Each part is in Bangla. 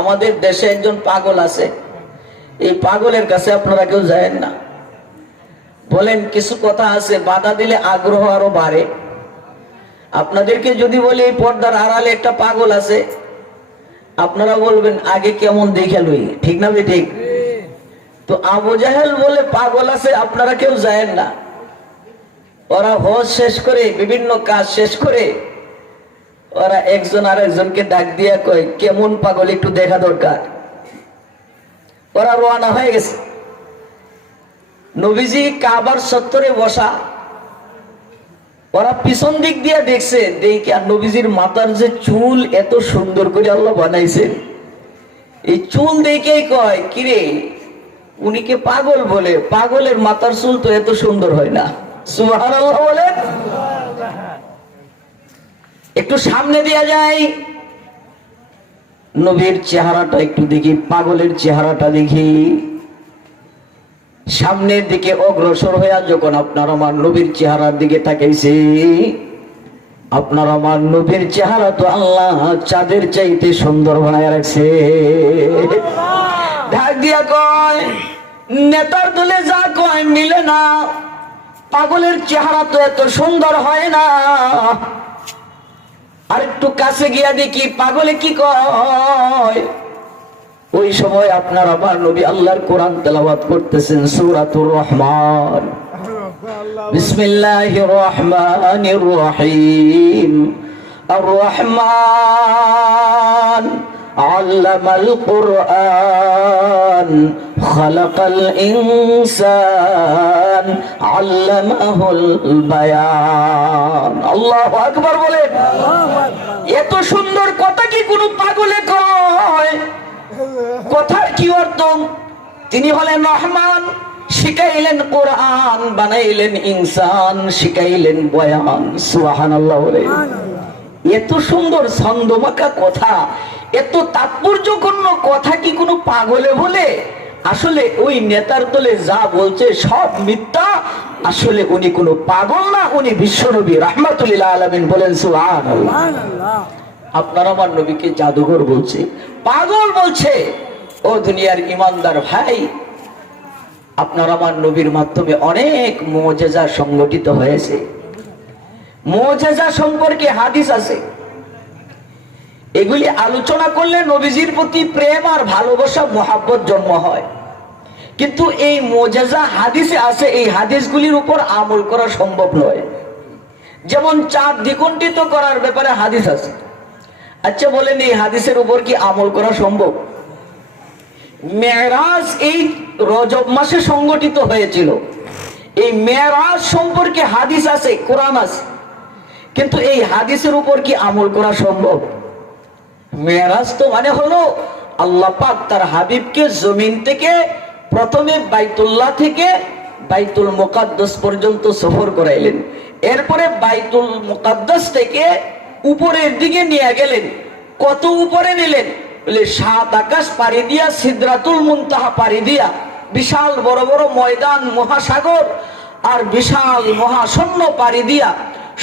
আমাদের দেশে একজন পাগল আছে, এই পাগলের কাছে আপনারা কেউ যায়েন না। বলেন কিছু কথা আছে, বাধা দিলে আগ্রহ আরো বাড়ে। আপনাদেরকে যদি বলি এই পর্দার আড়ালে একটা পাগল আছে, আপনারা বলবেন আগে কেমন দেখে লই, ঠিক না বে ঠিক? তো আবু জাহেল বলে পাগল আছে, আপনারা কেউ যায়েন না। ওরা হজ শেষ করে, বিভিন্ন কাজ শেষ করে, ওরা একজন আর একজনকে ডাক দিয়া কয় কেমন পাগল একটু দেখা দরকার। ওরা রওনা হয়ে গেছে। নবীজি কাবার চত্বরে বসা, ওরা পিছন দিক দিয়ে দেখছে, দেখে আর নবীজির মাথার যে চুল এত সুন্দর করে আল্লাহ বানাইছে, এই চুল দেখেই কয় কিরে উনি কে পাগল বলে, পাগলের মাথার চুল তো এত সুন্দর হয় না। সুবহানাল্লাহ বলেন। একটু সামনে দেয়া যায়, নবীর চেহারাটা একটু দেখি, পাগলের চেহারাটা দেখি। সামনের দিকে অগ্রসর হইয়া যখন আপনার আমার নবীর চেহারার দিকে তাকাইছে, আপনার আমার নবীর চেহারা তো আল্লাহ চাঁদের চাইতে সুন্দর বানায় রাখছে। ঢাক দিয়া কয় নেতার দলে যা কয় মিলে না, পাগলের চেহারা তো এত সুন্দর হয় না। আর একটু কাছে গিয়া দেখি পাগলে কি কয়। ওই সময় আপনার আমার নবী আল্লাহর কোরআন তেলাওয়াত করতেছেন, সূরাতুর রহমান। বিসমিল্লাহির রহমানির রহিম। আর রহমান আল্লামাল কুরআন খালাকাল ইনসান আল্লামাহুল বায়ান। আল্লাহু আকবার বলেন। এত সুন্দর কথা কি কোনো পাগলে কয়? কথার কি অর্থ? তিনি হলেন রহমান, শিখাইলেন কোরআন, বানাইলেন ইনসান, শিখাইলেন বয়ান। সুবহানাল্লাহ বলেন। এত সুন্দর ছন্দমাকা কথা, এত তাৎপর্যপূর্ণ কথা কি কোনো পাগলে বলে? আসলে ওই নেতার দলে যা বলছে সব মিথ্যা। আসলে উনি কোনো পাগল না, উনি বিশ্বনবী রাহমাতুল লিল আলামিন। বলেন সুবহানাল্লাহ। আপনার আমার নবীকে জাদুঘর বলছে, পাগল বলছে। ও দুনিয়ার ইমানদার ভাই, আপনার আমার নবীর মাধ্যমে অনেক মুজিজা সংগঠিত হয়েছে। মুজিজা সম্পর্কে হাদিস আছে, এগুলি আলোচনা করলে নবীজির প্রতি প্রেম আর ভালোবাসা মহব্বত জন্ম হয়। কিন্তু এই মুজিজা হাদিসে আছে, এই হাদিসগুলির উপর আমল করা সম্ভব নয়। যেমন চাঁদ দ্বিখণ্ডিত করার ব্যাপারে হাদিস আছে। আচ্ছা বলেন এই হাদিসের উপর কি আমল করা সম্ভব? মেরাজ এই রজব মাসে সংগঠিত হয়েছিল, এই মেরাজ সম্পর্কে হাদিস আছে, কোরআন আছে, কিন্তু এই হাদিসের উপর কি আমল করা সম্ভব? মেরাজ তো মানে হলো আল্লাহ পাক তার হাবিবকে জমিন থেকে প্রথমে বাইতুল্লাহ থেকে বাইতুল মুকাদ্দাস পর্যন্ত সফর করাইলেন, এরপরে বাইতুল মুকাদ্দাস থেকে উপরের দিকে নিয়ে গেলেন। কত উপরে নিলেন বলে, 7 আকাশ পাড়ি দিয়া, সিদরাতুল মুনতাহা পাড়ি দিয়া, বিশাল বড় বড় ময়দান, মহাসাগর আর বিশাল মহাশূন্য পাড়ি দিয়া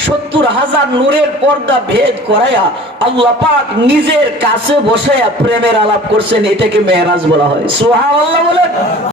70,000 নূরের পর্দা ভেদ করাইয়া আল্লাহ পাক নিজের কাছে বসাইয়া প্রেমের আলাপ করছেন। এটাকে মেরাজ বলা হয়। সুবহানাল্লাহ বলেন।